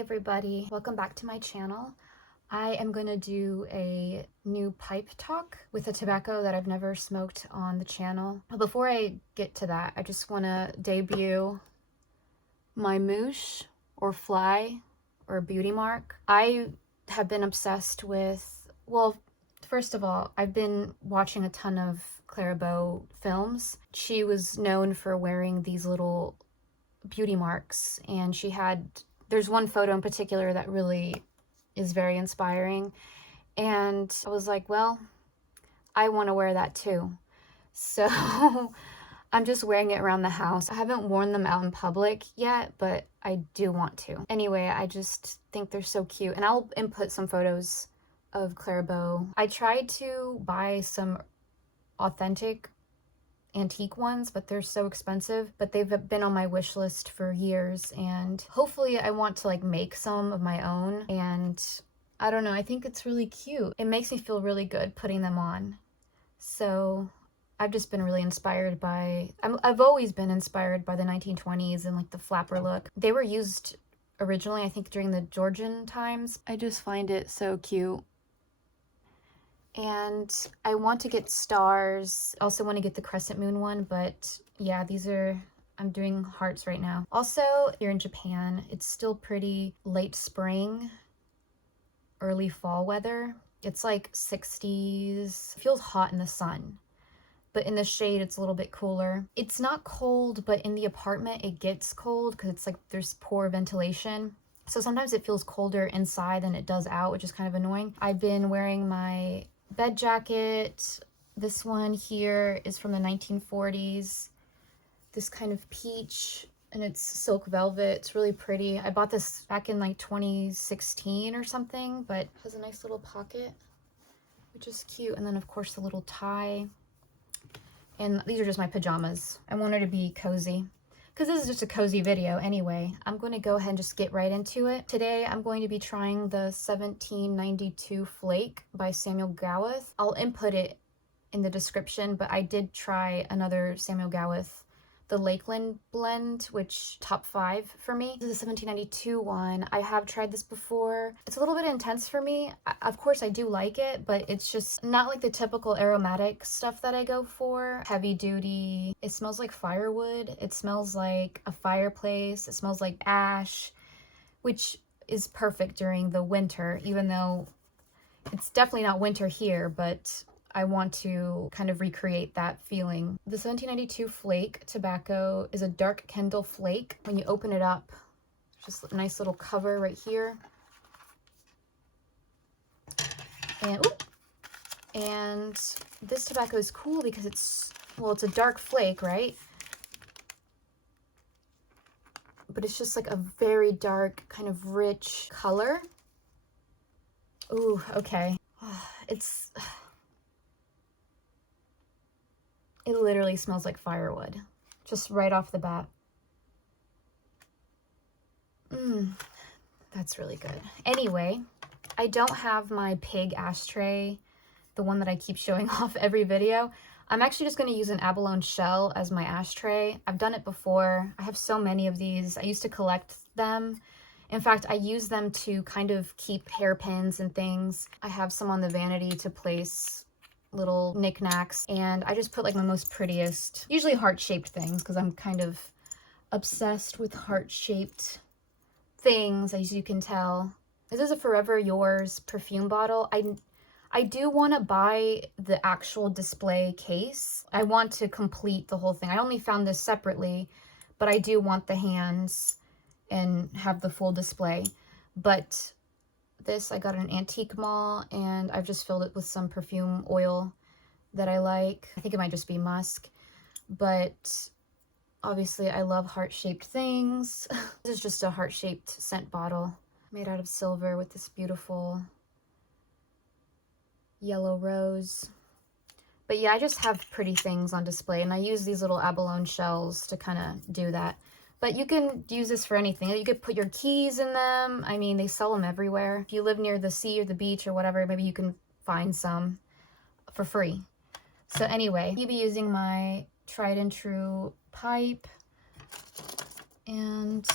everybody, welcome back to my channel. I am going to do a new pipe talk with a tobacco that I've never smoked on the channel. But before I get to that, I just want to debut my moosh or fly or beauty mark. I have been obsessed with, well, first of all, I've been watching a ton of Clara Bow films. She was known for wearing these little beauty marks, and there's one photo in particular that really is very inspiring, and I was like, well, I want to wear that too. So I'm just wearing it around the house. I haven't worn them out in public yet, but I do want to. Anyway, I just think they're so cute, and I'll input some photos of Clara Bow. I tried to buy some authentic antique ones, but they're so expensive. But they've been on my wish list for years, and hopefully I want to like make some of my own. And I don't know, I think it's really cute. It makes me feel really good putting them on. So I've just been really inspired by, I've always been inspired by the 1920s and like the flapper look. They were used originally, I think, during the Georgian times. I just find it so cute. And I want to get stars. I also want to get the crescent moon one, but yeah, I'm doing hearts right now. Also, here in Japan, it's still pretty late spring, early fall weather. It's like 60s. It feels hot in the sun, but in the shade, it's a little bit cooler. It's not cold, but in the apartment, it gets cold because it's like there's poor ventilation. So sometimes it feels colder inside than it does out, which is kind of annoying. I've been wearing my bed jacket. This one here is from the 1940s. This kind of peach, and it's silk velvet. It's really pretty. I bought this back in like 2016 or something, but it has a nice little pocket, which is cute. And then of course the little tie. And these are just my pajamas. I wanted to be cozy, because this is just a cozy video anyway. I'm going to go ahead and just get right into it. Today, I'm going to be trying the 1792 Flake by Samuel Gawith. I'll input it in the description, but I did try another Samuel Gawith, the Lakeland blend, which top 5 for me. This is the 1792 one. I have tried this before. It's a little bit intense for me. Of course, I do like it, but it's just not like the typical aromatic stuff that I go for. Heavy duty. It smells like firewood. It smells like a fireplace. It smells like ash, which is perfect during the winter, even though it's definitely not winter here, but I want to kind of recreate that feeling. The 1792 Flake tobacco is a dark Kendall flake. When you open it up, just a nice little cover right here. And this tobacco is cool because it's a dark flake, right? But it's just like a very dark, kind of rich color. Ooh, okay. It literally smells like firewood, just right off the bat. That's really good. Anyway, I don't have my pig ashtray, the one that I keep showing off every video. I'm actually just going to use an abalone shell as my ashtray. I've done it before. I have so many of these. I used to collect them. In fact, I use them to kind of keep hairpins and things. I have some on the vanity to place little knickknacks, and I just put like my most prettiest, usually heart-shaped things, because I'm kind of obsessed with heart-shaped things, as you can tell. This is a Forever Yours perfume bottle. I do want to buy the actual display case. I want to complete the whole thing. I only found this separately, but I do want the hands and have the full display. But this I got at an antique mall, and I've just filled it with some perfume oil that I like. I think it might just be musk, but obviously I love heart-shaped things. This is just a heart-shaped scent bottle made out of silver with this beautiful yellow rose. But yeah, I just have pretty things on display, and I use these little abalone shells to kind of do that. But you can use this for anything. You could put your keys in them. I mean, they sell them everywhere. If you live near the sea or the beach or whatever, maybe you can find some for free. So anyway, I'll be using my tried and true pipe and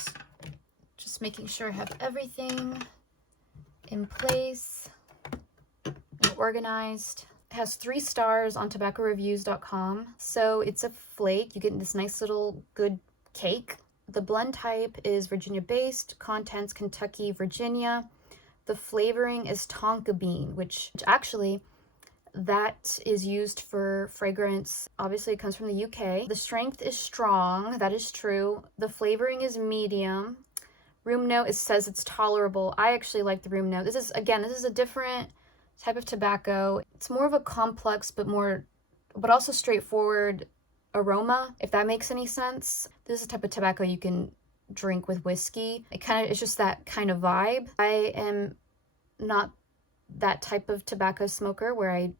just Just making sure I have everything in place and organized. It has 3 stars on tobaccoreviews.com. So it's a flake. You get this nice little good cake. The blend type is Virginia based, contents Kentucky, Virginia. The flavoring is tonka bean, which actually that is used for fragrance. Obviously it comes from the UK. The strength is strong, that is true. The flavoring is medium. Room note, it says it's tolerable. I actually like the room note. This is a different type of tobacco. It's more of a complex but also straightforward aroma, if that makes any sense. This is a type of tobacco you can drink with whiskey. It's just that kind of vibe. I am not that type of tobacco smoker where I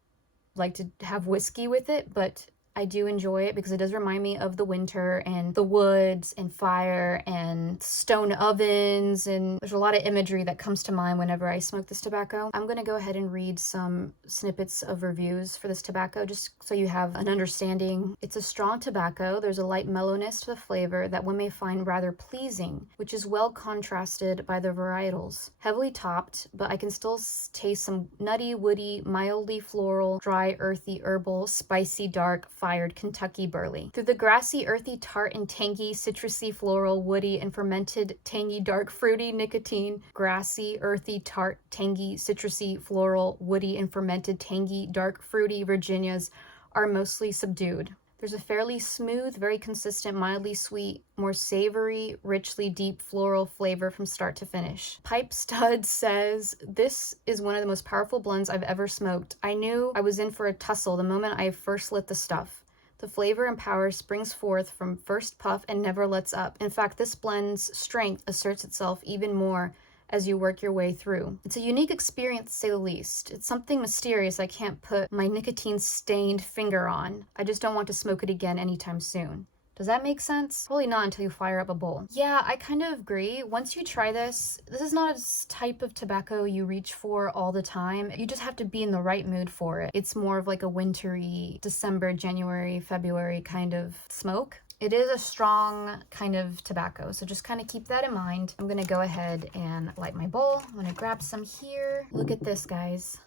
like to have whiskey with it, but I do enjoy it because it does remind me of the winter and the woods and fire and stone ovens, and there's a lot of imagery that comes to mind whenever I smoke this tobacco. I'm going to go ahead and read some snippets of reviews for this tobacco just so you have an understanding. It's a strong tobacco. There's a light mellowness to the flavor that one may find rather pleasing, which is well contrasted by the varietals. Heavily topped, but I can still taste some nutty, woody, mildly floral, dry, earthy, herbal, spicy, dark, fired Kentucky burley. Through the grassy, earthy, tart, and tangy, citrusy, floral, woody, and fermented, tangy, dark, fruity, nicotine, grassy, earthy, tart, tangy, citrusy, floral, woody, and fermented, tangy, dark, fruity Virginias are mostly subdued. There's a fairly smooth, very consistent, mildly sweet, more savory, richly deep floral flavor from start to finish. Pipe Stud says, "This is one of the most powerful blends I've ever smoked. I knew I was in for a tussle the moment I first lit the stuff. The flavor and power springs forth from first puff and never lets up. In fact, this blend's strength asserts itself even more as you work your way through. It's a unique experience, to say the least. It's something mysterious I can't put my nicotine-stained finger on. I just don't want to smoke it again anytime soon." Does that make sense? Probably not until you fire up a bowl. Yeah, I kind of agree. Once you try this is not a type of tobacco you reach for all the time. You just have to be in the right mood for it. It's more of like a wintry December, January, February kind of smoke. It is a strong kind of tobacco, so just kind of keep that in mind. I'm gonna go ahead and light my bowl. I'm gonna grab some here. Look at this, guys.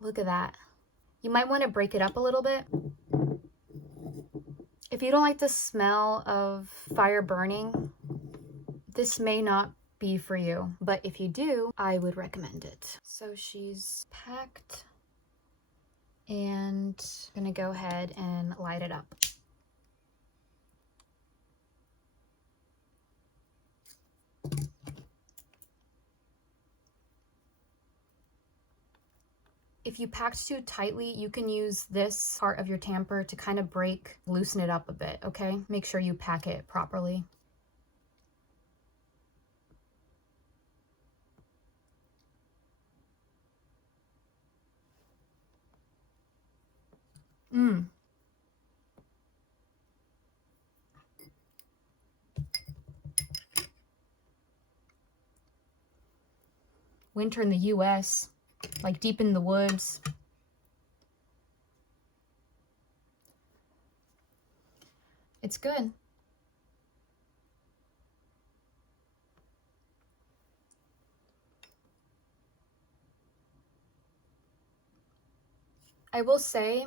Look at that. You might want to break it up a little bit. If you don't like the smell of fire burning, this may not be for you, but if you do, I would recommend it. So she's packed, and I'm gonna go ahead and light it up. If you packed too tightly, you can use this part of your tamper to kind of loosen it up a bit, okay? Make sure you pack it properly. Winter in the US, like deep in the woods. It's good. I will say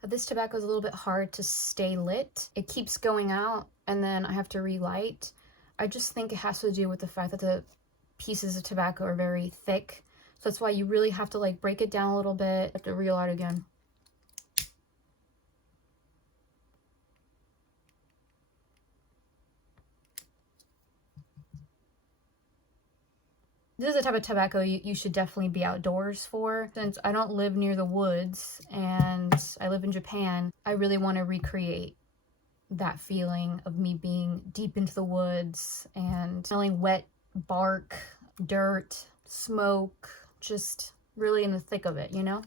that this tobacco is a little bit hard to stay lit. It keeps going out and then I have to relight. I just think it has to do with the fact that the pieces of tobacco are very thick. So that's why you really have to like break it down a little bit. Have to relight again. This is the type of tobacco you should definitely be outdoors for. Since I don't live near the woods and I live in Japan, I really want to recreate that feeling of me being deep into the woods and smelling wet bark, dirt, smoke, just really in the thick of it, you know?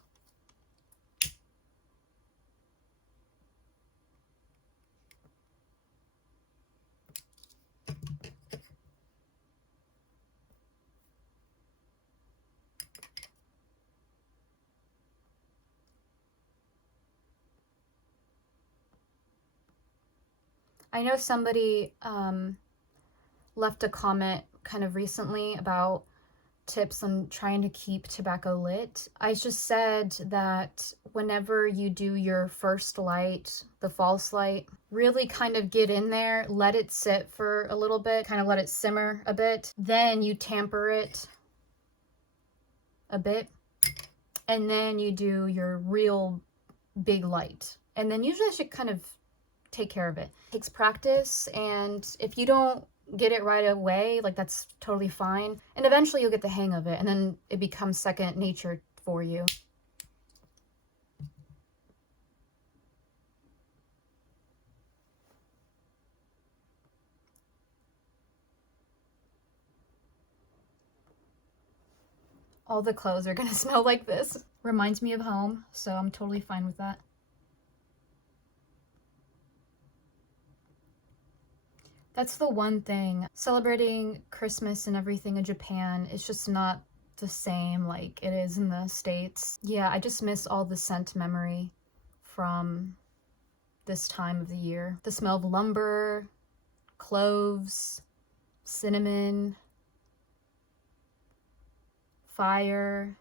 I know somebody left a comment kind of recently about tips on trying to keep tobacco lit. I just said that whenever you do your first light, the false light, really kind of get in there, let it sit for a little bit, kind of let it simmer a bit. Then you tamper it a bit, and then you do your real big light. And then usually I should kind of take care of it. It takes practice, and if you don't get it right away, like, that's totally fine. And eventually you'll get the hang of it, and then it becomes second nature for you. All the clothes are gonna smell like this. Reminds me of home, so I'm totally fine with that. That's the one thing. Celebrating Christmas and everything in Japan is just not the same like it is in the States. Yeah, I just miss all the scent memory from this time of the year. The smell of lumber, cloves, cinnamon, fire.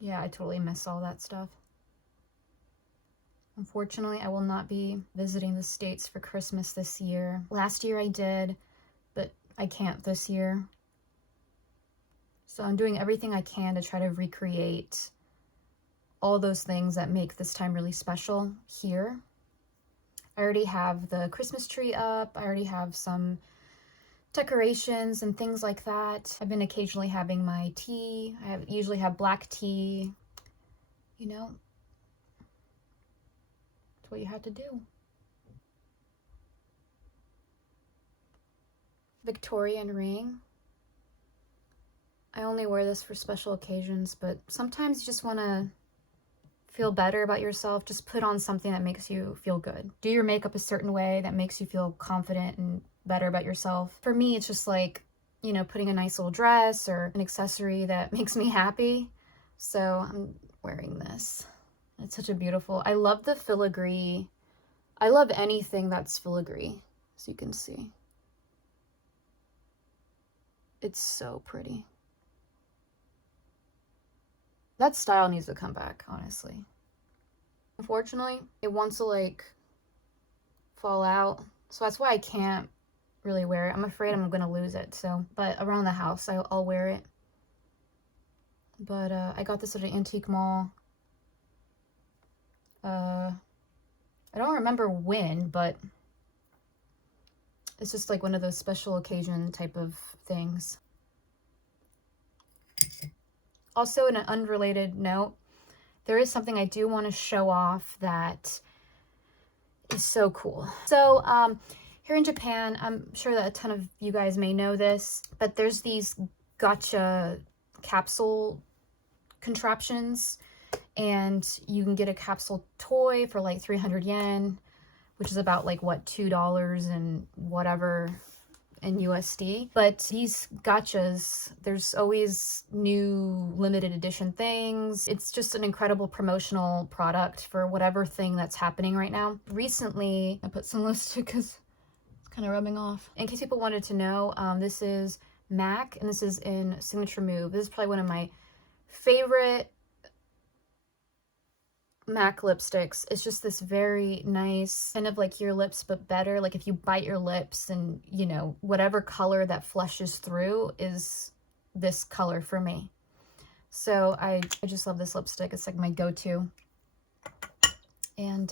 Yeah, I totally miss all that stuff. Unfortunately, I will not be visiting the States for Christmas this year. Last year I did, but I can't this year. So I'm doing everything I can to try to recreate all those things that make this time really special here. I already have the Christmas tree up. I already have some decorations and things like that. I've been occasionally having my tea. I usually have black tea, you know. That's what you have to do. Victorian ring. I only wear this for special occasions, but sometimes you just want to feel better about yourself. Just put on something that makes you feel good. Do your makeup a certain way that makes you feel confident and better about yourself. For me, it's just like, you know, putting a nice little dress or an accessory that makes me happy. So I'm wearing this. It's such a beautiful, I love the filigree. I love anything that's filigree, as you can see. It's so pretty. That style needs to come back, honestly. Unfortunately, it wants to like fall out. So that's why I can't really wear it. I'm afraid I'm gonna lose it. So, but around the house, I'll wear it. But I got this at an antique mall. I don't remember when, but it's just like one of those special occasion type of things. Also, in an unrelated note, there is something I do want to show off that is so cool. So, here in Japan, I'm sure that a ton of you guys may know this, but there's these gacha capsule contraptions, and you can get a capsule toy for like 300 yen, which is about like what, $2 and whatever in USD. But these gachas, there's always new limited edition things. It's just an incredible promotional product for whatever thing that's happening right now. Recently, I put some lipstick because it's kind of rubbing off. In case people wanted to know, this is MAC, and this is in Signature Move. This is probably one of my favorite MAC lipsticks. It's just this very nice, kind of like your lips but better. Like if you bite your lips and, you know, whatever color that flushes through is this color for me. So I just love this lipstick. It's like my go-to. And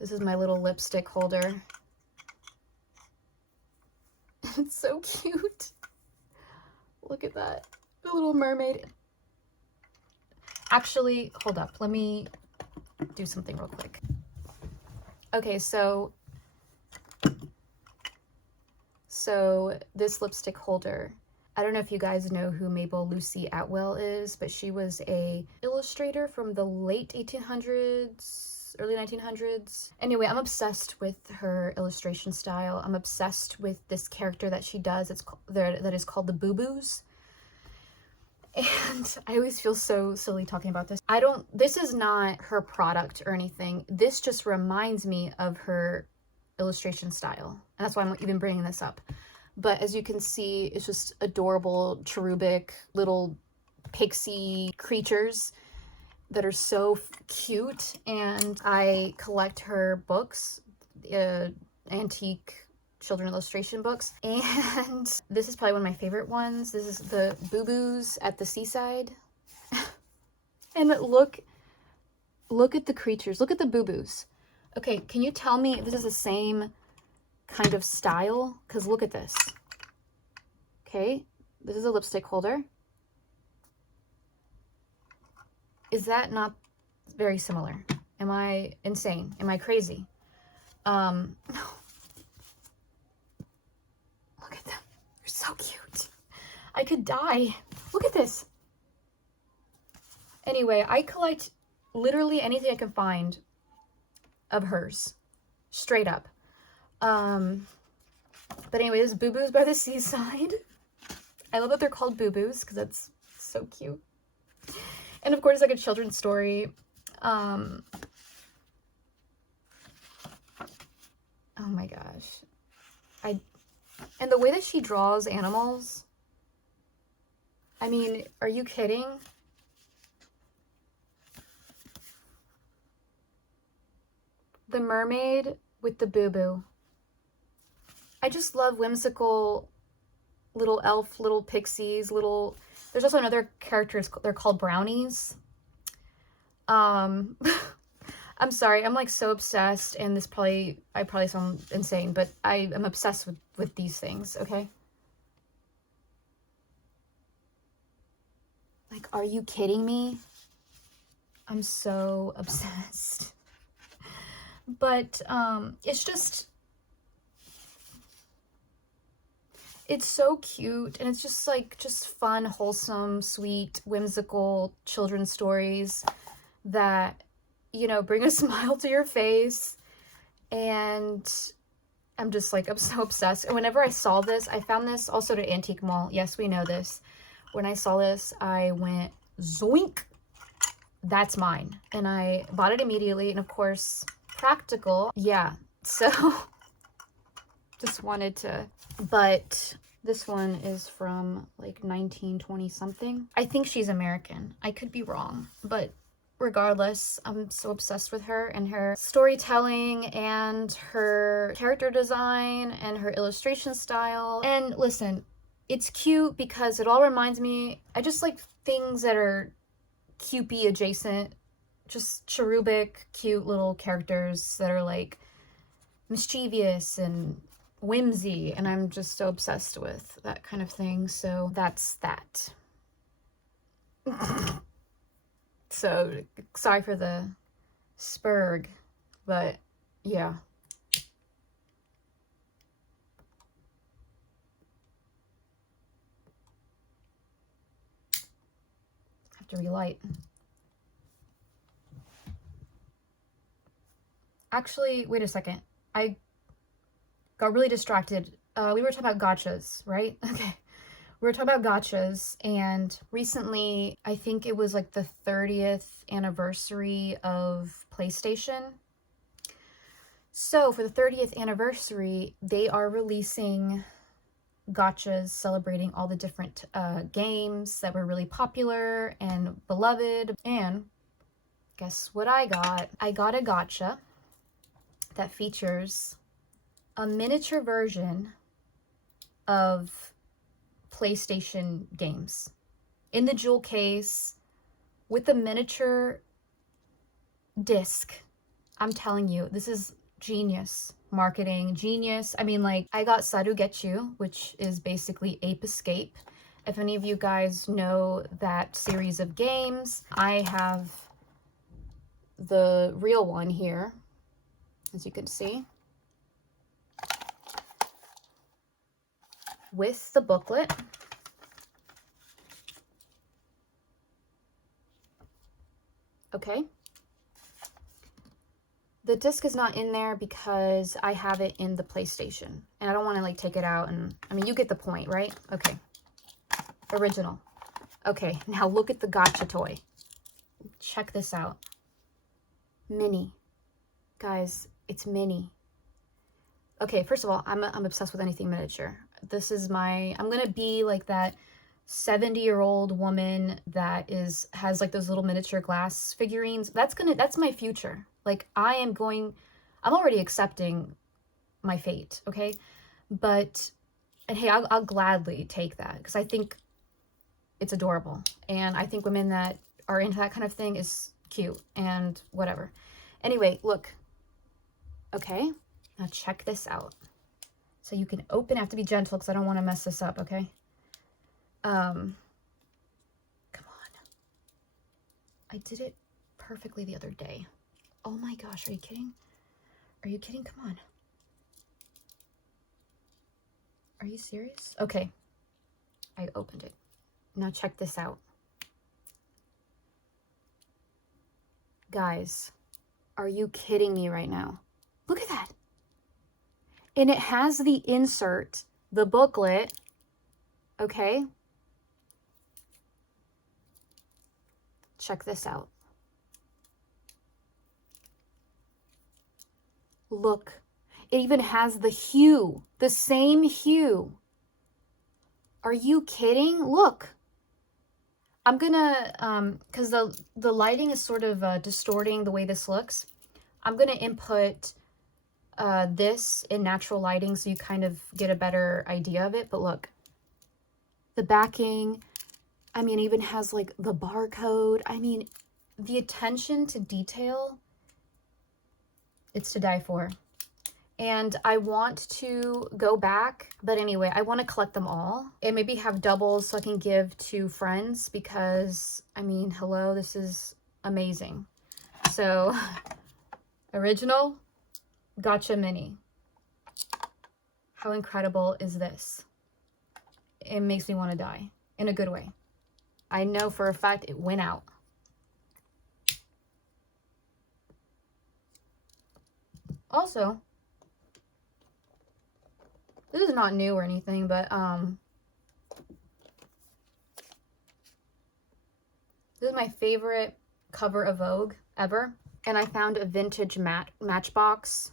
this is my little lipstick holder. It's so cute. Look at that. The little mermaid. Actually, hold up. Let me do something real quick. Okay, so this lipstick holder, I don't know if you guys know who Mabel Lucy Atwell is, but she was a illustrator from the late 1800s, early 1900s. Anyway, I'm obsessed with her illustration style. I'm obsessed with this character that she does. That is called the Boo Boos. And I always feel so silly talking about this. This is not her product or anything. This just reminds me of her illustration style. And that's why I'm even bringing this up. But as you can see, it's just adorable, cherubic, little pixie creatures that are so cute. And I collect her books, antique children illustration books. And this is probably one of my favorite ones. This is the Boo Boos at the Seaside. And look at the creatures. Look at the Boo Boos. Okay, can you tell me if this is the same kind of style? Because look at this. Okay, this is a lipstick holder. Is that not very similar? Am I insane? Am I crazy? No. Look at them. They're so cute. I could die. Look at this. Anyway, I collect literally anything I can find of hers. Straight up. But anyway, this is Boo Boos by the Seaside. I love that they're called Boo Boos because that's so cute. And of course, like a children's story. Oh my gosh. And the way that she draws animals. I mean, are you kidding? The mermaid with the Boo Boo. I just love whimsical little elf, little pixies, little... There's also another character, they're called brownies. I'm sorry, I'm like so obsessed, and I probably sound insane, but I am obsessed with these things, okay? Like, are you kidding me? I'm so obsessed. But it's just... It's so cute, and it's just like, fun, wholesome, sweet, whimsical children's stories that, you know, bring a smile to your face. And I'm just like, I'm so obsessed. And whenever I saw this, I found this also at an antique mall. Yes, we know this. When I saw this, I went, zoink, that's mine. And I bought it immediately, and of course, practical. Yeah, so just wanted to... But this one is from like 1920 something. I think she's American. I could be wrong, but regardless, I'm so obsessed with her and her storytelling and her character design and her illustration style. And listen, it's cute because it all reminds me, I just like things that are Cupid adjacent, just cherubic, cute little characters that are like mischievous and whimsy, and I'm just so obsessed with that kind of thing. So that's that. So sorry for the spurg, but yeah. Have to relight. Actually, wait a second. I got really distracted. We were talking about gachas, right? Okay. We were talking about gachas, and recently, I think it was like the 30th anniversary of PlayStation. So for the 30th anniversary, they are releasing gachas celebrating all the different games that were really popular and beloved. And guess what I got? I got a gacha that features a miniature version of PlayStation games in the jewel case with a miniature disc. I'm telling you, this is genius marketing, genius. I mean, like, I got Sarugetsu, which is basically Ape Escape. If any of you guys know that series of games, I have the real one here, as you can see, with the booklet. Okay. The disc is not in there because I have it in the PlayStation, and I don't want to like take it out, and I mean, you get the point, right? Okay. Original. Okay, now look at the gacha toy. Check this out. Mini. Guys, it's mini. Okay, first of all, I'm obsessed with anything miniature. This is I'm gonna be like that 70-year-old woman that has like those little miniature glass figurines. That's my future. Like I'm already accepting my fate, okay? But, and hey, I'll gladly take that because I think it's adorable. And I think women that are into that kind of thing is cute and whatever. Anyway, look. Okay, now check this out. So you can open, I have to be gentle because I don't want to mess this up, okay? Come on. I did it perfectly the other day. Oh my gosh, are you kidding? Are you kidding? Come on. Are you serious? Okay, I opened it. Now check this out. Guys, are you kidding me right now? Look at that. And it has the insert, the booklet, okay? Check this out. Look, it even has the hue, the same hue. Are you kidding? Look. I'm gonna, because the lighting is sort of distorting the way this looks. I'm gonna input this in natural lighting so you kind of get a better idea of it. But look, the backing, I mean, even has like the barcode. I mean, the attention to detail, it's to die for. And I want to go back, but anyway, I want to collect them all and maybe have doubles so I can give to friends because, I mean, hello, this is amazing. So, original, gotcha mini. How incredible is this? It makes me want to die in a good way. I know for a fact it went out. Also, this is not new or anything, but this is my favorite cover of Vogue ever. And I found a vintage matchbox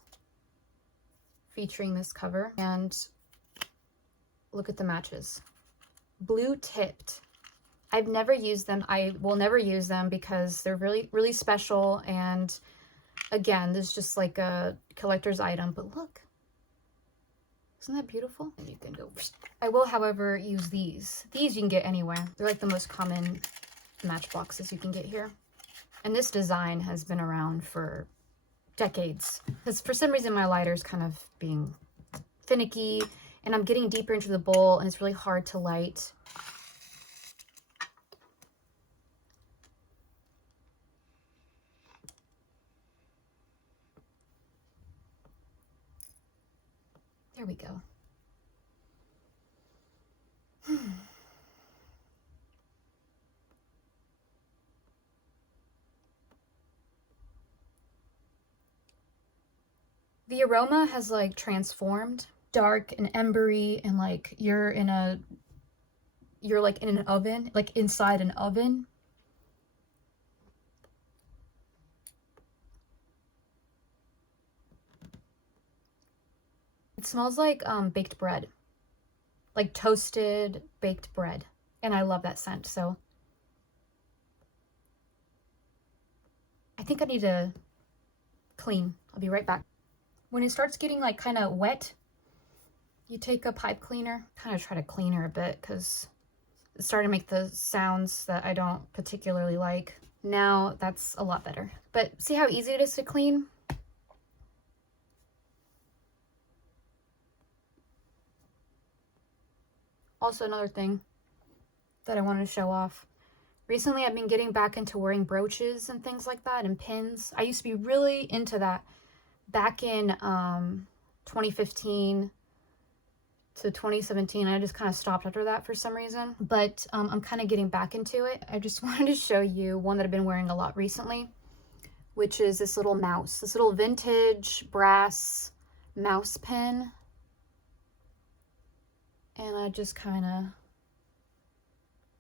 featuring this cover. And look at the matches. Blue tipped. I've never used them. I will never use them because they're really, really special. And again, this is just like a collector's item. But look. Isn't that beautiful? And you can go. I will, however, use these. These you can get anywhere. They're like the most common matchboxes you can get here. And this design has been around for decades. Because for some reason my lighter's kind of being finicky and I'm getting deeper into the bowl and it's really hard to light. There we go. The aroma has like transformed, dark and embery, and like you're like in an oven, like inside an oven. It smells like baked bread, like toasted baked bread. And I love that scent. So I think I need to clean. I'll be right back. When it starts getting like kind of wet, you take a pipe cleaner, kind of try to clean her a bit because it's starting to make the sounds that I don't particularly like. Now that's a lot better. But see how easy it is to clean? Also, another thing that I wanted to show off. Recently, I've been getting back into wearing brooches and things like that and pins. I used to be really into that back in 2015 to 2017. I just kind of stopped after that for some reason. But I'm kind of getting back into it. I just wanted to show you one that I've been wearing a lot recently, which is this little mouse. This little vintage brass mouse pin. And I just kind of,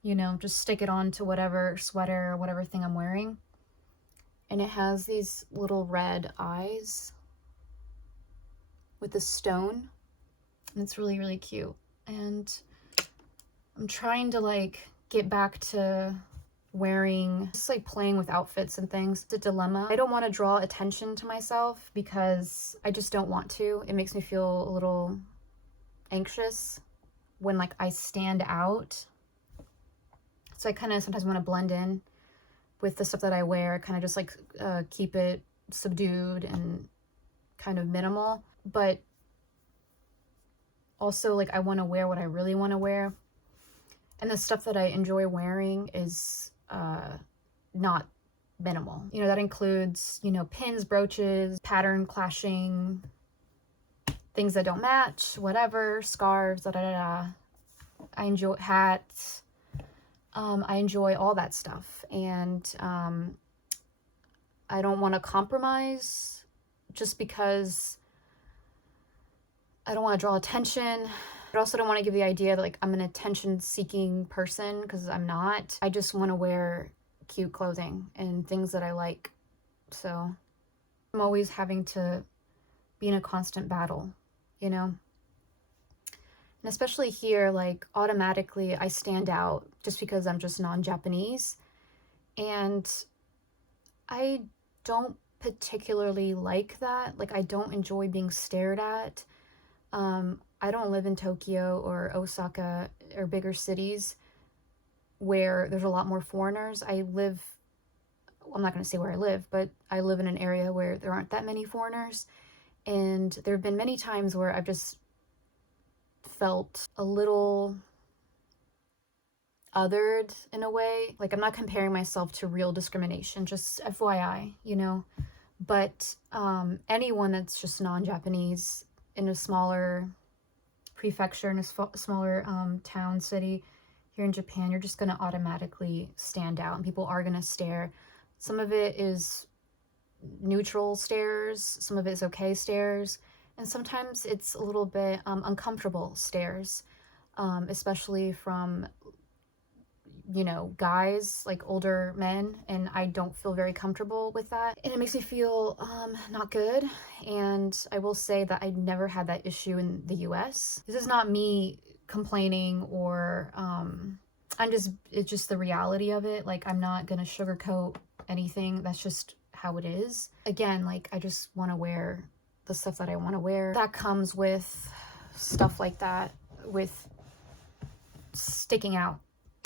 you know, just stick it on to whatever sweater or whatever thing I'm wearing. And it has these little red eyes. with a stone. And it's really, really cute. And I'm trying to like get back to wearing, just like playing with outfits and things. It's a dilemma. I don't want to draw attention to myself because I just don't want to. It makes me feel a little anxious when like I stand out. So I kind of sometimes want to blend in with the stuff that I wear, kind of just like keep it subdued and kind of minimal. But also like I want to wear what I really want to wear. And the stuff that I enjoy wearing is not minimal. You know, that includes, you know, pins, brooches, pattern clashing, things that don't match, whatever, scarves, da da da da. I enjoy hats. I enjoy all that stuff. And I don't want to compromise just because I don't want to draw attention. I also don't want to give the idea that like I'm an attention-seeking person, because I'm not. I just want to wear cute clothing and things that I like. So I'm always having to be in a constant battle, you know? And especially here, like automatically I stand out just because I'm just non-Japanese. And I don't particularly like that. Like I don't enjoy being stared at. I don't live in Tokyo or Osaka or bigger cities where there's a lot more foreigners. I'm not going to say where I live, but I live in an area where there aren't that many foreigners. And there have been many times where I've just felt a little othered in a way. Like I'm not comparing myself to real discrimination, just FYI, you know. But anyone that's just non-Japanese in a smaller prefecture, in a smaller town, city here in Japan, you're just going to automatically stand out and people are going to stare. Some of it is neutral stares, some of it is okay stares, and sometimes it's a little bit uncomfortable stares, especially from, you know, guys, like older men, and I don't feel very comfortable with that. And it makes me feel not good. And I will say that I never had that issue in the US. This is not me complaining or it's just the reality of it. Like I'm not gonna sugarcoat anything. That's just how it is. Again, like I just want to wear the stuff that I want to wear. That comes with stuff like that, with sticking out.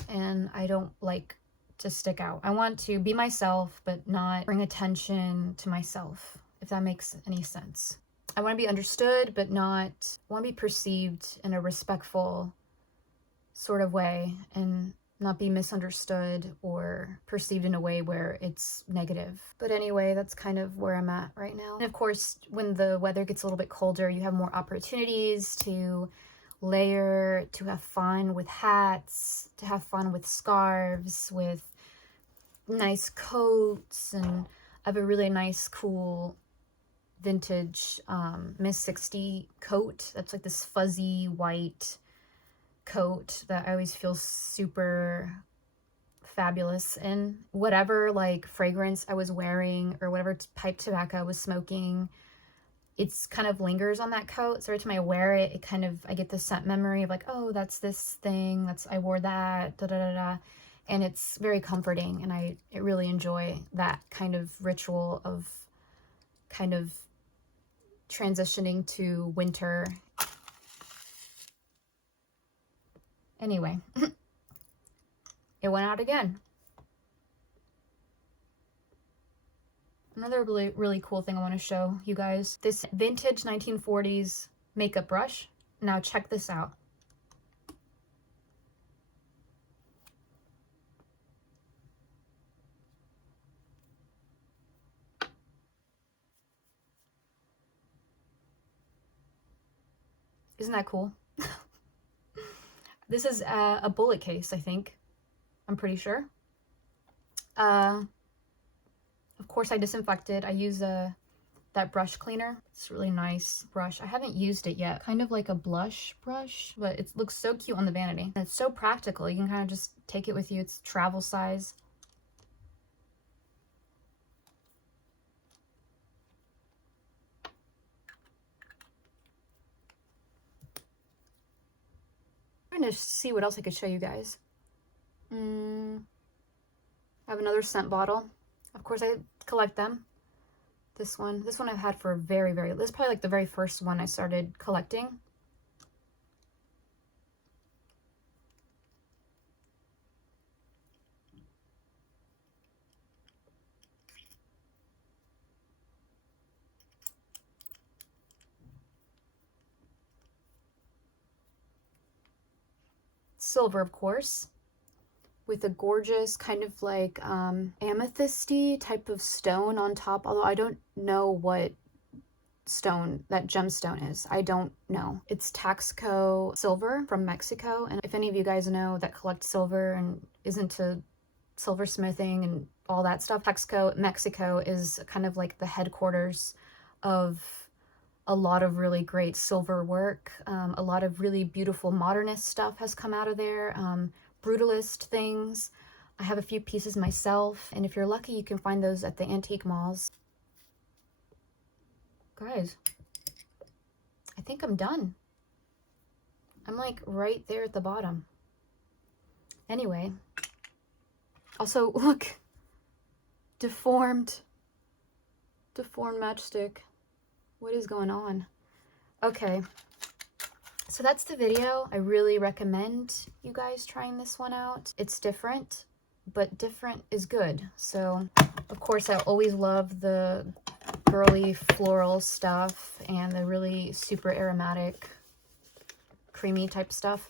And I don't like to stick out. I want to be myself, but not bring attention to myself, if that makes any sense. I want to be understood, but not want to be perceived in a respectful sort of way, and not be misunderstood or perceived in a way where it's negative. But anyway, that's kind of where I'm at right now. And of course, when the weather gets a little bit colder, you have more opportunities to layer, to have fun with hats, to have fun with scarves, with nice coats. And I have a really nice, cool vintage Miss 60 coat. That's like this fuzzy white coat that I always feel super fabulous in. Whatever like fragrance I was wearing or whatever pipe tobacco I was smoking, it's kind of lingers on that coat. So every time I wear it, it kind of, I get this scent memory of like, oh, that's this thing, I wore that, da da da da. And it's very comforting, and I really enjoy that kind of ritual of kind of transitioning to winter. Anyway, it went out again. Another really, really cool thing I want to show you guys, this vintage 1940s makeup brush. Now check this out. Isn't that cool? This is a bullet case, I think. I'm pretty sure. Of course I disinfected. I use that brush cleaner. It's a really nice brush. I haven't used it yet. Kind of like a blush brush, but it looks so cute on the vanity. And it's so practical. You can kind of just take it with you. It's travel size. trying to see what else I could show you guys. I have another scent bottle. Of course, I collect them. This one I've had for a very, this is probably like the very first one I started collecting. Silver, of course, with a gorgeous kind of like amethysty type of stone on top, although I don't know what stone that gemstone is. I don't know. It's Taxco silver from Mexico, and if any of you guys know that collect silver and is into silversmithing and all that stuff, Taxco, Mexico is kind of like the headquarters of a lot of really great silver work. A lot of really beautiful modernist stuff has come out of there. Brutalist things. I have a few pieces myself, and if you're lucky, you can find those at the antique malls. Guys, I think I'm done. I'm like right there at the bottom. Anyway, also look, deformed matchstick. What is going on? Okay, so that's the video. I really recommend you guys trying this one out. It's different, but different is good. So, of course, I always love the girly floral stuff and the really super aromatic, creamy type stuff.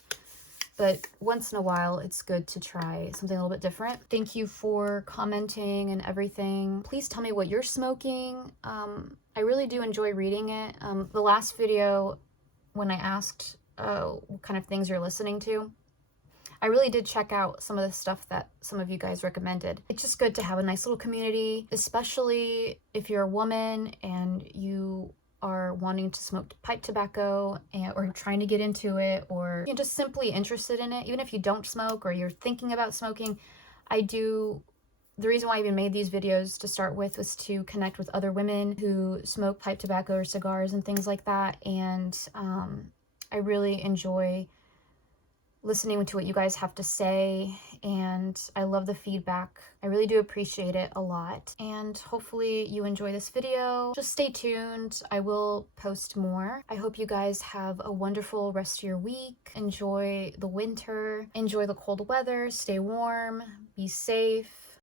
But once in a while, it's good to try something a little bit different. Thank you for commenting and everything. Please tell me what you're smoking. I really do enjoy reading it. The last video, when I asked what kind of things you're listening to, I really did check out some of the stuff that some of you guys recommended. It's just good to have a nice little community, especially if you're a woman and you are wanting to smoke pipe tobacco or trying to get into it, or you're just simply interested in it. Even if you don't smoke or you're thinking about smoking, the reason why I even made these videos to start with was to connect with other women who smoke pipe tobacco or cigars and things like that. And I really enjoy listening to what you guys have to say, and I love the feedback. I really do appreciate it a lot, and hopefully you enjoy this video. Just stay tuned. I will post more. I hope you guys have a wonderful rest of your week. Enjoy the winter, enjoy the cold weather, stay warm, be safe.